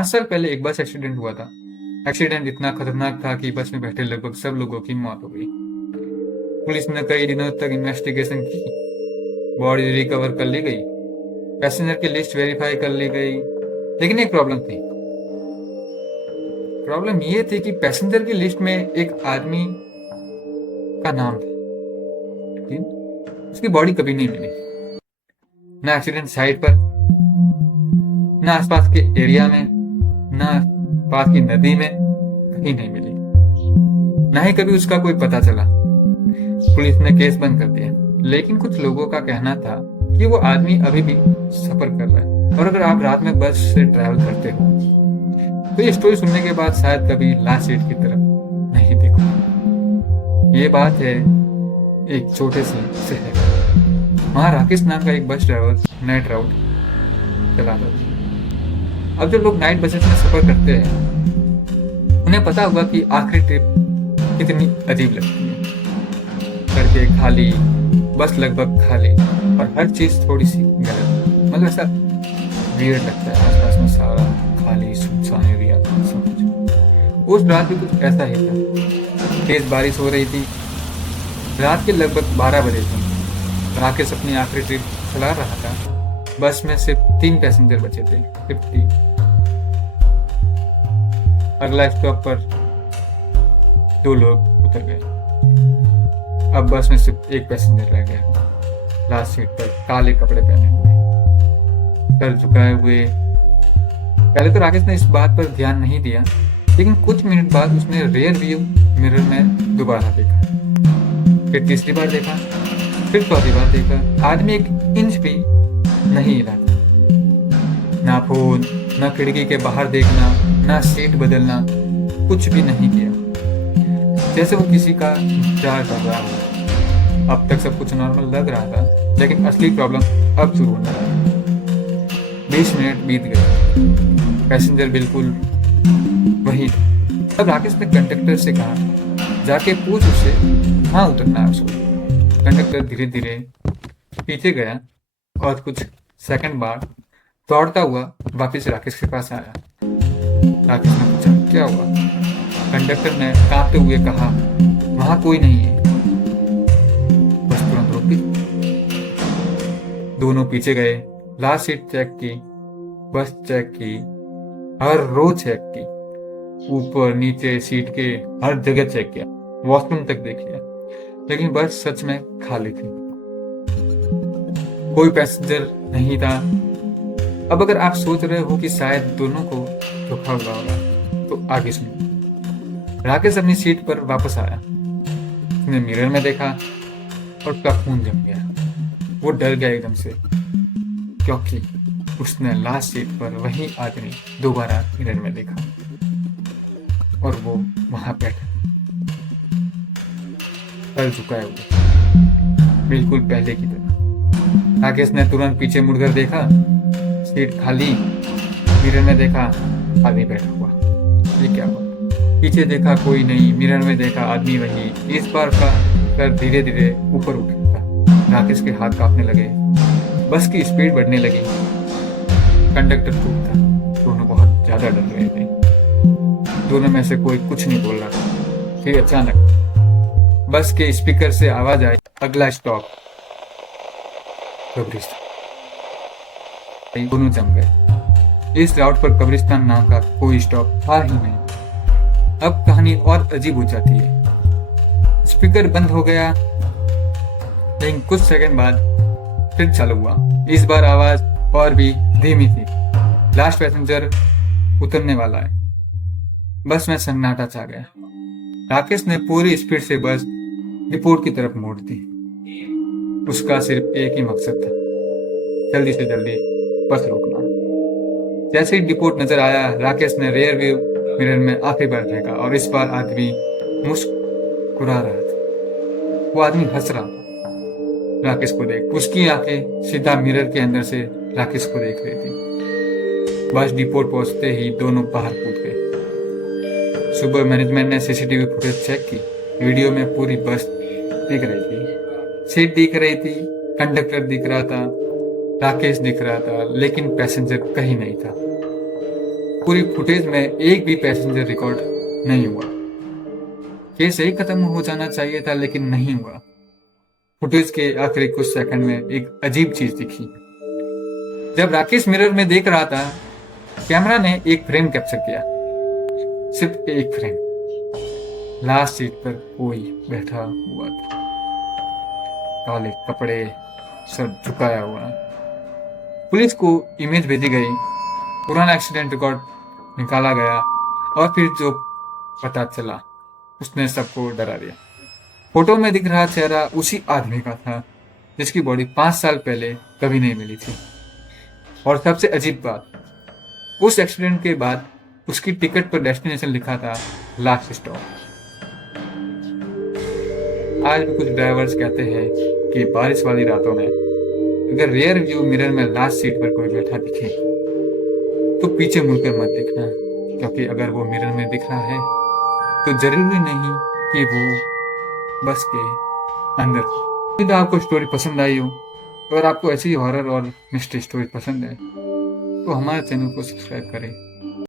5 साल पहले एक बस एक्सीडेंट हुआ था। एक्सीडेंट इतना खतरनाक था कि बस में बैठे लगभग सब लोगों की मौत हो गई। पुलिस ने कई दिनों तक इन्वेस्टिगेशन की, बॉडी रिकवर कर ली गई, पैसेंजर की लिस्ट वेरीफाई कर ली गई, लेकिन एक प्रॉब्लम थी। प्रॉब्लम ये थी कि पैसेंजर की लिस्ट में एक आदमी का नाम था, लेकिन उसकी बॉडी कभी नहीं मिली। ना एक्सीडेंट साइट पर, ना आसपास के एरिया में, ना पास की नदी में, कहीं नहीं मिली। ना ही कभी उसका कोई पता चला। पुलिस ने केस बंद कर दिया, लेकिन कुछ लोगों का कहना था कि वो आदमी अभी भी सफर कर रहा है। और अगर आप रात में बस से ट्रैवल करते हो तो ये स्टोरी सुनने के बाद शायद कभी लास्ट सीट की तरफ नहीं देखो। ये बात है एक छोटे से शहर का। वहाँ राकेश नाम का एक बस ड्राइवर नाइट राउट चलाता था। अब जो लोग नाइट बसेस में सफर करते हैं उन्हें पता होगा कि आखिरी ट्रिप कितनी अजीब लगती है। सड़कें खाली, बस लगभग खाली, और हर चीज थोड़ी सी गलत। मतलब ऐसा वियर्ड लगता है, आसपास में सारा खाली सुनसान एरिया सब कुछ। उस रात भी कुछ ऐसा ही था। तेज बारिश हो रही थी। रात के लगभग 12 बजे थे। राकेश अपनी आखिरी ट्रिप चला रहा था। बस में सिर्फ 3 पैसेंजर बचे थे, सिर्फ 3। अगला स्टॉप पर 2 लोग उतर गए। अब बस में सिर्फ एक पैसेंजर रह गया, लास्ट सीट पर, काले कपड़े पहने हुए, सर झुकाए हुए। पहले तो राकेश ने इस बात पर ध्यान नहीं दिया, लेकिन कुछ मिनट बाद उसने रियर व्यू मिरर में दोबारा देखा, फिर तीसरी बार देखा, फिर चौथी बार देखा। आदमी एक इंच भी नहीं हिला था। ना फोन, ना खिड़की के बाहर देखना, ना सीट बदलना, कुछ भी नहीं किया, जैसे वो किसी का इंतजार कर रहा हो। अब तक सब कुछ नॉर्मल लग रहा था, लेकिन असली प्रॉब्लम अब शुरू होने लगा। 20 मिनट बीत गए, पैसेंजर बिल्कुल वही था। तब राकेश ने कंडक्टर से कहा, जाके पूछ उससे कहाँ उतरना है उसको। कंडक्टर धीरे धीरे पीछे गया और कुछ सेकंड बाद दौड़ता हुआ वापस राकेश के पास आया। राकेश ने पूछा, क्या हुआ? कंडक्टर ने कांपते हुए कहा, वहां कोई नहीं है। बस तुरंत रुक गई। दोनों पीछे गए, लास्ट सीट चेक की, बस चेक की, हर रो चेक की, ऊपर नीचे सीट के हर जगह चेक किया, वॉशरूम तक देख लिया, लेकिन बस सच में खाली थी। कोई पैसेंजर नहीं था। अब अगर आप सोच रहे हो कि शायद दोनों को धोखा हुआ होगा, तो आगे सुनो। राकेश अपनी सीट पर वापस आया। उसने मिरर में देखा और उसका खून जम गया। वो डर गया एकदम से, क्योंकि उसने लास्ट सीट पर वही आदमी दोबारा मिरर में देखा और वो वहां बैठा, सर झुकाए हुए, बिल्कुल पहले की तरह। राकेश ने तुरंत पीछे मुड़कर देखा, सीट खाली, मिरर में देखा, आदमी बैठा हुआ। ये क्या हुआ? पीछे देखा, कोई नहीं, मिरर में देखा, आदमी वही। इस बार का सर धीरे धीरे ऊपर उठ गया। राकेश के हाथ कांपने लगे, बस की स्पीड बढ़ने लगी। कंडक्टर चुप था, दोनों बहुत ज्यादा डर रहे थे। दोनों में से कोई कुछ नहीं बोल रहा था। फिर अचानक बस के स्पीकर से आवाज आई, अगला स्टॉप कब्रिस्तान। दोनोजम गए। इस राउट पर कब्रिस्तान नाम का कोई स्टॉप था ही नहीं। अब कहानी और अजीब हो जाती है। स्पीकर बंद हो गया, लेकिन कुछ सेकंड बाद फिर चालू हुआ। इस बार आवाज और भी धीमी थी। लास्ट पैसेंजर उतरने वाला है। बस में सन्नाटा छा गया। राकेश ने पूरी स्पीड से बस डिपोट की तरफ मोड़ दी। उसका सिर्फ एक ही मकसद था, जल्दी से जल्दी बस रोकना। जैसे ही डिपोट नजर आया, राकेश ने रियर व्यू मिरर में आखिरी बार देखा और इस बार आदमी मुस्कुरा रहा था। वो आदमी हंस रहा था राकेश को देख। उसकी आंखें सीधा मिरर के अंदर से राकेश को देख रही थी। बस डिपोट पहुंचते ही दोनों बाहर कूद गए। सुबह मैनेजमेंट ने सीसीटीवी फुटेज चेक की। वीडियो में पूरी बस दिख रही थी, सीट दिख रही थी, कंडक्टर दिख रहा था, राकेश दिख रहा था, लेकिन पैसेंजर कहीं नहीं था। पूरी फुटेज में एक भी पैसेंजर रिकॉर्ड नहीं हुआ। केस यही खत्म हो जाना चाहिए था, लेकिन नहीं हुआ। फुटेज के आखिरी कुछ सेकंड में एक अजीब चीज दिखी। जब राकेश मिरर में देख रहा था, कैमरा ने एक फ्रेम कैप्चर किया, सिर्फ एक फ्रेम। लास्ट सीट पर कोई बैठा हुआ था, काले कपड़े, सर झुकाया हुआ। पुलिस को इमेज भेजी गई, पुराना एक्सीडेंट रिकॉर्ड निकाला गया, और फिर जो पता चला उसने सबको डरा दिया। फोटो में दिख रहा चेहरा उसी आदमी का था जिसकी बॉडी 5 साल पहले कभी नहीं मिली थी। और सबसे अजीब बात, उस एक्सीडेंट के बाद उसकी टिकट पर डेस्टिनेशन लिखा था लास्ट स्टॉप। आज भी कुछ ड्राइवर्स कहते हैं कि बारिश वाली रातों में अगर रियर व्यू मिरर में लास्ट सीट पर कोई बैठा दिखे तो पीछे मुड़कर मत देखना, क्योंकि अगर वो मिरर में दिख रहा है तो जरूरी नहीं कि वो बस के अंदर। यदि आपको स्टोरी पसंद आई हो और आपको ऐसी हॉरर और मिस्ट्री स्टोरी पसंद है तो हमारे चैनल को सब्सक्राइब करें।